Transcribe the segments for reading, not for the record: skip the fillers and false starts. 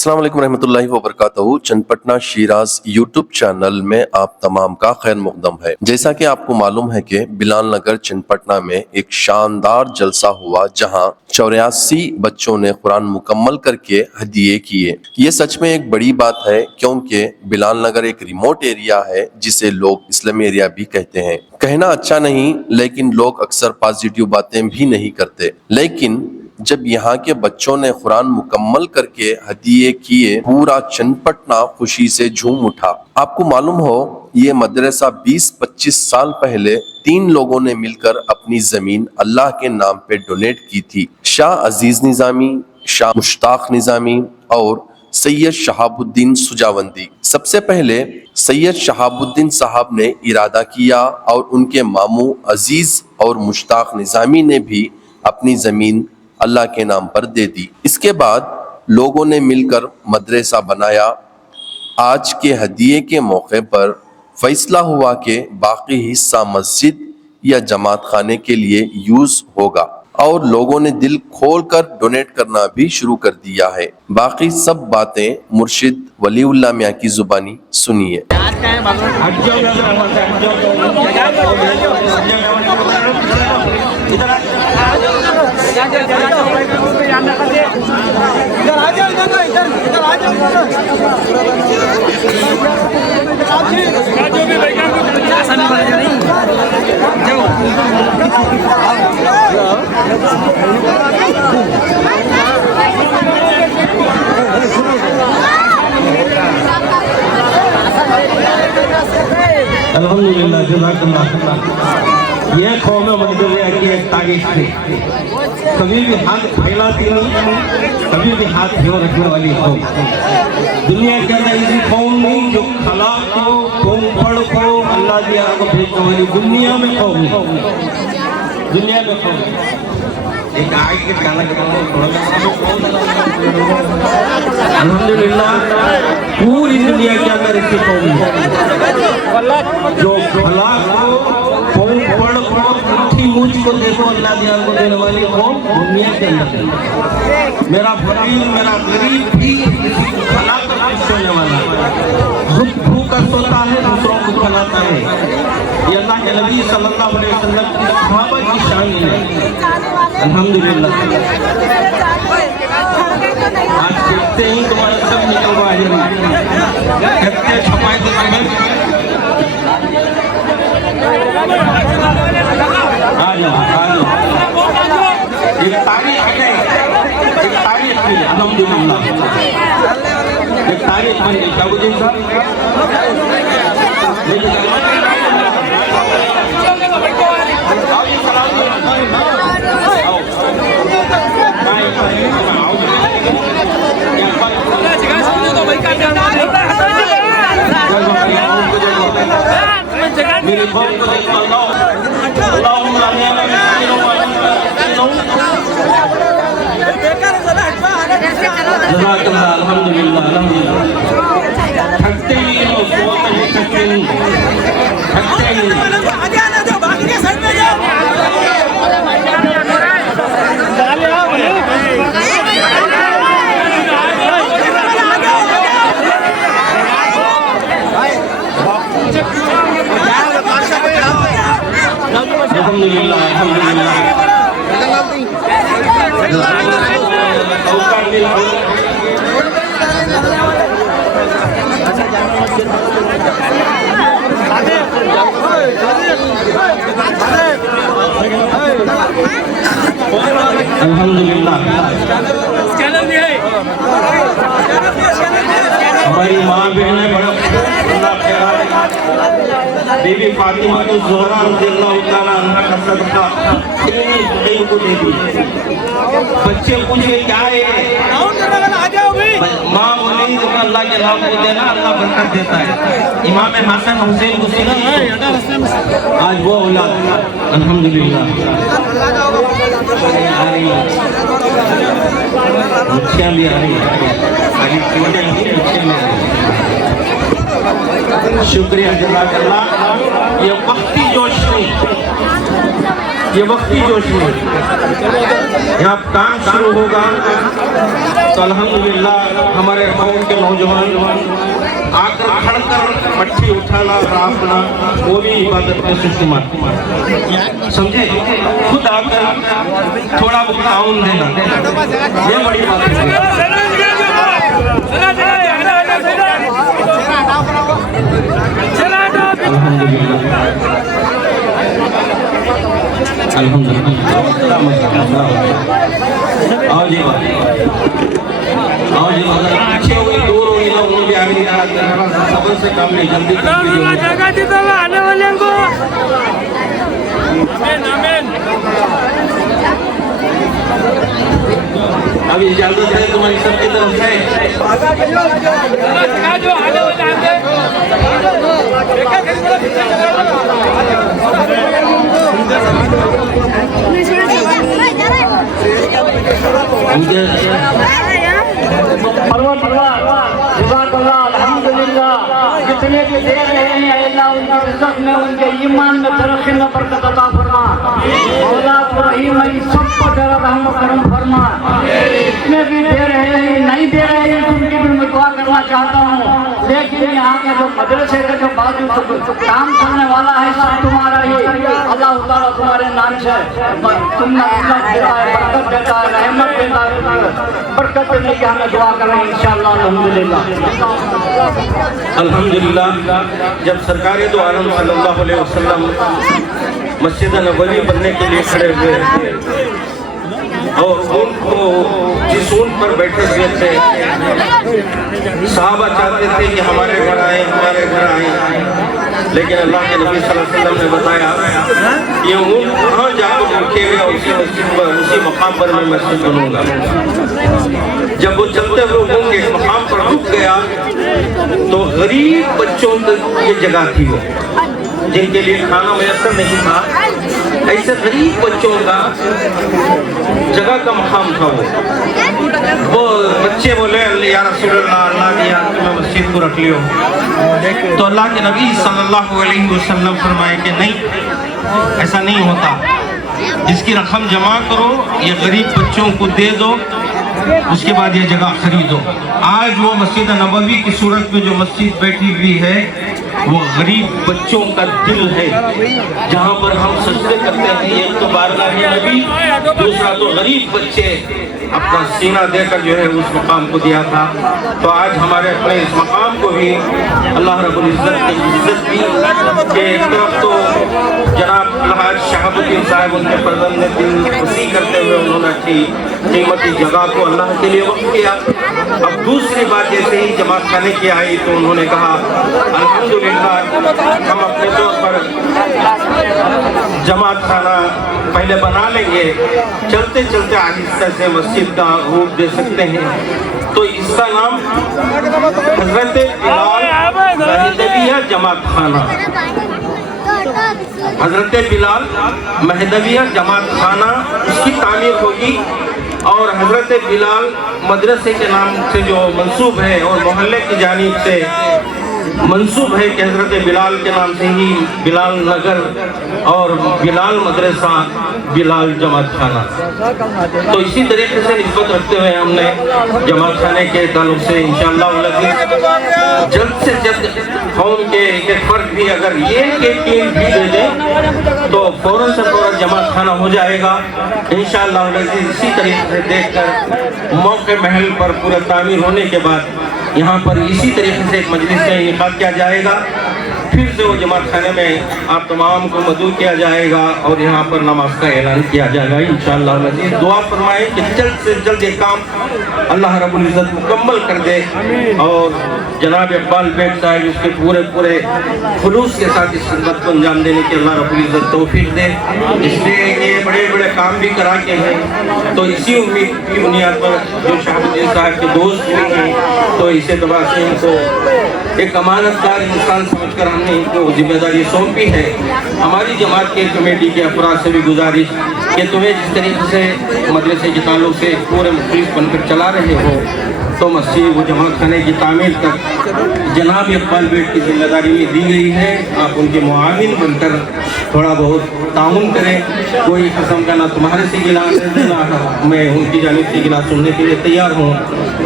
अस्सलाम वालेकुम रहमतुल्लाहि व बरकातहू। चंदपटना शिराज यूट्यूब चैनल में आप तमाम का खैर मुकदम है। जैसा कि आपको मालूम है कि बिलाल नगर चंदपटना में एक शानदार जलसा हुआ, जहां 84 बच्चों ने कुरान मुकम्मल करके हदिये किए। ये सच में एक बड़ी बात है, क्योंकि बिलाल नगर एक रिमोट एरिया है जिसे लोग इस्लामी एरिया भी कहते हैं। कहना अच्छा नहीं, लेकिन लोग अक्सर पॉजिटिव बातें भी नहीं करते। लेकिन जब यहाँ के बच्चों ने कुरान मुकम्मल करके हदिये किए, पूरा चंदपटना खुशी से झूम उठा। आपको मालूम हो, ये मदरसा 20-25 साल पहले 3 लोगों ने मिलकर अपनी जमीन अल्लाह के नाम पे डोनेट की थी। शाह अजीज निजामी, शाह मुश्ताक निजामी और सैयद शहाबुद्दीन सुजावंदी। सबसे पहले सैयद शहाबुद्दीन साहब ने इरादा किया और उनके मामू अजीज और मुश्ताक निजामी ने भी अपनी जमीन अल्लाह के नाम पर दे दी। इसके बाद लोगों ने मिलकर मदरसा बनाया। आज के हदिये के मौके पर फैसला हुआ कि बाकी हिस्सा मस्जिद या जमात खाने के लिए यूज होगा और लोगों ने दिल खोलकर डोनेट करना भी शुरू कर दिया है। बाकी सब बातें मुर्शिद वलीउल्लाह मियां की जुबानी सुनिए। अल्हम्दुलिल्लाह, जज़ाकल्लाह। ये कौम मंजूरिया की एक तारीफ थी, कभी भी हाथ फैलाती नहीं, कभी भी हाथ क्यों रखने वाली कौम। दुनिया के अंदर ऐसी कौम नहीं जो खलाक को, कौम पढ़ को, अल्लाह दिया को भेजने वाली दुनिया में कौम नहीं, दुनिया में कौम। एक आग के गाना अल्हम्दुलिल्लाह, पूरी दुनिया के अंदर इसकी कौम है जो खलाक को, कौम पढ़ को, मुझको देखो अल्लाह दिया को देने वाली कौम दुनिया के अंदर। मेरा फकीर, मेरा गरीब भी खलाक कर सोने वाला है, खुद भूखा सोता है, दूसरों को खिलाता है। ये अल्लाह के नबी सल्लल्लाहु अलैहि वसल्लम की सहाबा की शान है। अल्हम्दुलिल्लाह, आज देखते ही तुम्हारा सब निकल रहा है, कितने छपाए थे। आ जाओ, एक तारीख है, एक तारीख है। अल्हम्दुलिल्लाह, एक तारीख बन गई। शाहबुद्दीन मेरे कौम को देखो, अल्हम्दुलिल्लाह, थकते ही नहीं, थकते नहीं, थकते ही नहीं। अल्हम्दुलिल्लाह, अल्हम्दुलिल्लाह। हमारी माँ बहन बड़ा बीबी फातिमा तो ज़ोहरा रज़ियल्लाहु ताला अन्हा का सदका इतने को दे दी। बच्चे पूछे क्या है, माँ बोली अल्लाह के नाम को देना, अल्लाह बरकत देता है। इमाम हसन हुसैन हुसैन आज वो औलाद, अल्हम्दुलिल्लाह। बच्चियाँ भी आ रही है, शुक्रिया, जज़ाकल्लाह। ये वक्ती जोश नहीं, ये वक्ती जोश में यहाँ काम शुरू होगा तो अल्हम्दुलिल्लाह हमारे कौम के नौजवान आकर खड़कर मट्टी उठाना राफना वो भी इबादत में सुषमा समझे, खुद आकर थोड़ा बहुत ताउन देना, ये बड़ी बात है। अल्हम्दुलिल्लाह आओ जी अगर पीछे हुई दूर हुई ना वो भी आगे सबर से काम नहीं जल्दी आने वाले को अभी इजाजत है तुम्हारी सबकी तरफ से। अल्हम्दुलिल्लाह जितने भी दे रहे हैं अल्लाह उनकी इज्जत में उनके ईमान में तरक्की में बरकत अता फरमा। मौला रहीम सब पर रहम करम फरमा। जितने भी दे रहे हैं नहीं दे रहे हैं उनकी भी मैं दुआ करना चाहता हूँ, लेकिन यहाँ का जो मदरसे का जो बाजू काम करने वाला है सब तुम्हारा ही। अल्लाह ताला तुम्हारे नाम से तुमने देता है, बरकत देता है, रहमत देता है, बरकत देने की हमें दुआ कर रहे हैं इंशाअल्लाह। अल्हम्दुलिल्लाह जब सरकार दो आलम सल्लल्लाहु अलैहि वसल्लम मस्जिद नबवी बनने के लिए खड़े हुए और उनको जिस ऊंट पर बैठे हुए थे साहबा चाहते थे कि हमारे घर आए, लेकिन अल्लाह के नबी सल्लल्लाहु अलैहि वसल्लम ने बताया ये ऊंट कहाँ जाकर रुकेगा उसी मस्जिद पर, उसी मकाम पर मैं मस्जिद बनूंगा। जब वो चलते हुए ऊंट एक मकाम पर रुक गया तो गरीब बच्चों की ये जगह थी, वो जिनके लिए खाना मैसर नहीं था, ऐसे गरीब बच्चों का जगह का मकाम था। वो बच्चे बोले या रसूलल्लाह अल्लाह ने यहाँ तुम्हें मस्जिद को रख लियो, तो अल्लाह के नबी सल्लल्लाहु अलैहि वसल्लम फरमाए कि नहीं, ऐसा नहीं होता, इसकी रकम जमा करो, ये गरीब बच्चों को दे दो, उसके बाद ये जगह खरीदो। आज वो मस्जिद नबवी की सूरत में जो मस्जिद बैठी हुई है वो गरीब बच्चों का दिल है, जहाँ पर हम सजदे करते हैं। एक तो बारगाह नबी, दूसरा तो गरीब बच्चे अपना सीना देकर जो है उस मकाम को दिया था। तो आज हमारे अपने इस मकाम को भी अल्लाह रब्बुल इज्जत ने इज्जत दी कि एक तरफ तो जनाब अलहाज शहाबुद्दीन साहब उनके फर्जंद ने दिल खुशी करते हुए उन्होंने अच्छी कीमती जगह को अल्लाह के लिए वक़्फ किया। अब दूसरी बात जैसे ही जमात खाने की आई तो उन्होंने कहा अल्हम्दुलिल्लाह हम अपने तौर पर जमात खाना पहले बना लेंगे, चलते चलते आहिस्ता से मस्जिद का रूप दे सकते हैं। तो इसका नाम हजरत बिलाल महदविया जमात खाना, हजरत बिलाल महदविया जमात खाना उसकी तामीर होगी। और हजरत बिलाल मदरसे के नाम से जो मंसूब है और मोहल्ले की जानिब से मंसूब है कि हजरत बिलाल के नाम से ही बिलाल नगर और बिलाल मदरसा बिलाल जमात खाना। तो इसी तरीके से निस्बत रखते हुए हमने जमात खाने के ताल्लुक से इंशाअल्लाह जल्द से जल्द कौम के एक फर्द भी अगर ये टीम भी दे दें तो फौरन से फौरन जमात खाना हो जाएगा इंशाअल्लाह। इसी तरीके से देखकर मौके महल पर पूरा तामीर होने के बाद यहाँ पर इसी तरीके से एक मजलिस का इनेकाद किया जाएगा, फिर से वो जमात खाने में आप तमाम को मदऊ किया जाएगा और यहाँ पर नमाज का ऐलान किया जाएगा इंशाअल्लाह। दुआ फरमाएं कि जल्द से जल्द ये काम अल्लाह रब्बुल इज्जत मुकम्मल कर दे और जनाब इकबाल बेग साहब इसके पूरे खुलूस के साथ इस खिदमत को अंजाम देने की अल्लाह रब्बुल इज्जत तौफीक दे। इसलिए ये बड़े काम भी करा के हैं, तो इसी उम्मीद की बुनियाद पर जो शहाबुद्दीन साहब के दोस्त भी हैं तो इस एतबार से इनको एक अमानतदार इंसान समझकर हमने इनको जिम्मेदारी सौंपी है। हमारी जमात के कमेटी के अफराद से भी गुजारिश कि तुम्हें जिस तरीके से मदरसे के ताल्लुक से पूरे मुखलिस बनकर चला रहे हो तो मस्जिद व जमा खाने की तामीर तक जनाब इकबाल बेट की जिम्मेदारी में दी गई है। आप उनके मुआविन बनकर थोड़ा बहुत ताउन करें। कोई किस्म का ना तुम्हारे से गिला ना मैं उनकी जानिब से गिला सुनने के लिए तैयार हूँ।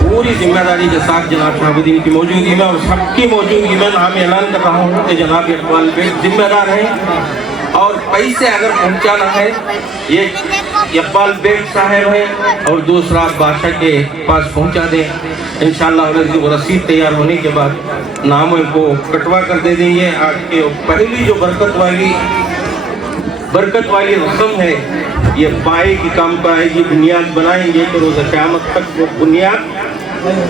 पूरी जिम्मेदारी के साथ जनाब शहाबुद्दीन की मौजूदगी में और सबकी मौजूदगी में नाम ऐलान कर रहा हूँ कि जनाब इकबाल बेट जिम्मेदार हैं। और पैसे अगर पहुँचाना है, ये इकबाल बेग साहब है और दूसरा बादशाह के पास पहुँचा दें। इंशाअल्लाह वो रसीद तैयार होने के बाद नाम को कटवा कर दे देंगे। आज के पहली जो बरकत वाली रस्म है, ये पाए की काम पर आएगी, बुनियाद बनाएंगे तो रोज़ क़यामत तक वो बुनियाद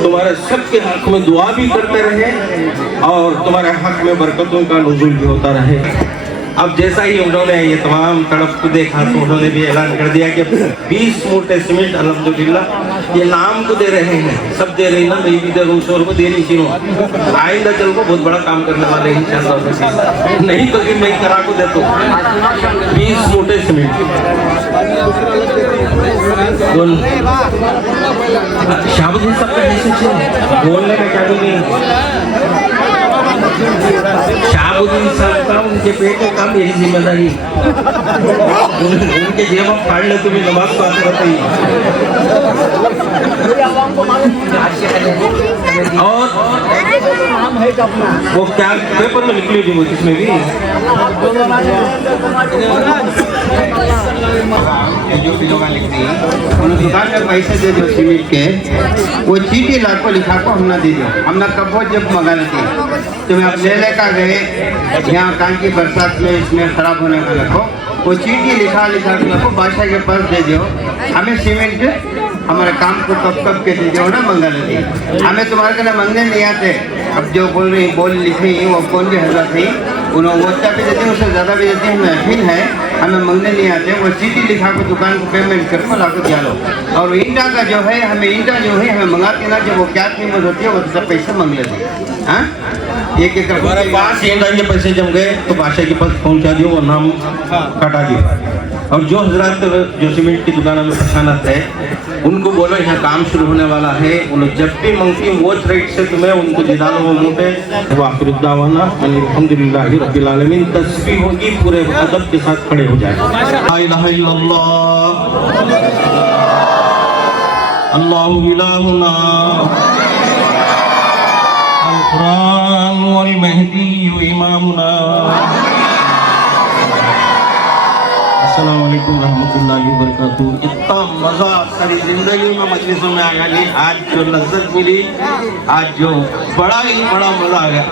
तुम्हारे सबके हक में दुआ भी करते रहे और तुम्हारे हक में बरकतों का नुज़ूल भी होता रहे। अब जैसा ही उन्होंने ये तमाम तड़प को देखा तो उन्होंने भी ऐलान कर दिया कि 20 मूटे सीमेंट अल्हम्दुलिल्लाह ये नाम को दे रहे हैं। सब दे रही ना, मैं भी दे रहा हूँ, 100 रुपये दे नहीं चीनों। आइंदा चल को बहुत बड़ा काम करने वाले हैं इंशाअल्लाह। नहीं तो कि मैं करा को देता हूँ 20 मूटे सीमेंट। शाहबुद्दीन साहब का मैसेज बोलने का क्या बोलिए। शाहबुद्दीन साहब का उनके बेटे का मेरी जिम्मेदारी, उनके जेब में फाड़ ले तो भी नमाज को आते रहते ही। और वो क्या पेपर में निकली थी वो किसमें भी जो भी लोग लिखती है उन दुकान में पैसे दे दो सीमेंट के, वो चीटी लाख को लिखा को हमने दे दो। हमने कब जब मंगा लेती तो मैं अब ले लेकर गए यहाँ कान की बरसात में इसमें खराब होने को रखो, वो चीटी लिखा के रखो, बादशाह के पास दे दो। हमें सीमेंट हमारे काम को कब के दे दो ना मंगा लेती। हमें तुम्हारे कहना मंगने नहीं आते। अब जो बोल रही बोल लिख रही वो कौन भी हजरत थी, उन्होंने वो भी देते हैं, उससे ज़्यादा भी देते हैं, हमें यकीन है। हमें मंगने नहीं आते, वो चीटी लिखा को दुकान को पेमेंट करके ला को दिया लो। और ईंटा का जो है हमें ईंटा जो है हमें मंगाते ना, जब वो क्या कीमत होती है वो तो सब पैसे मांग लेते हैं। हाँ एक एक हमारे पास ईंटा के पैसे जम गए तो बादशाह के पास पहुंचा दियो, वो नाम कटा दिया। और जो हजरात जो सीमेंट की दुकान में पहचानत है उनको बोलो यहाँ काम शुरू होने वाला है। उन्हें जब भी मंगती वो रेट से तुम्हें उनको दिला लो वो मोटे। वो आखिर दावाना अल्हम्दुलिल्लाह रब्बिल आलमीन। तस्बीह होगी, पूरे अदब के साथ खड़े हो जाए। ला इलाहा इल्लल्लाह अल्लाहु इलाहुना अल कुरान वल महदी इमामुना। अस्सलाम वालेकुम रहमतुल्लाहि व बरकातुहू। इतना मज़ा सारी ज़िंदगी में मजलिसों में आया नहीं। आज जो लज्जत मिली, आज जो बड़ा ही बड़ा मज़ा आ गया।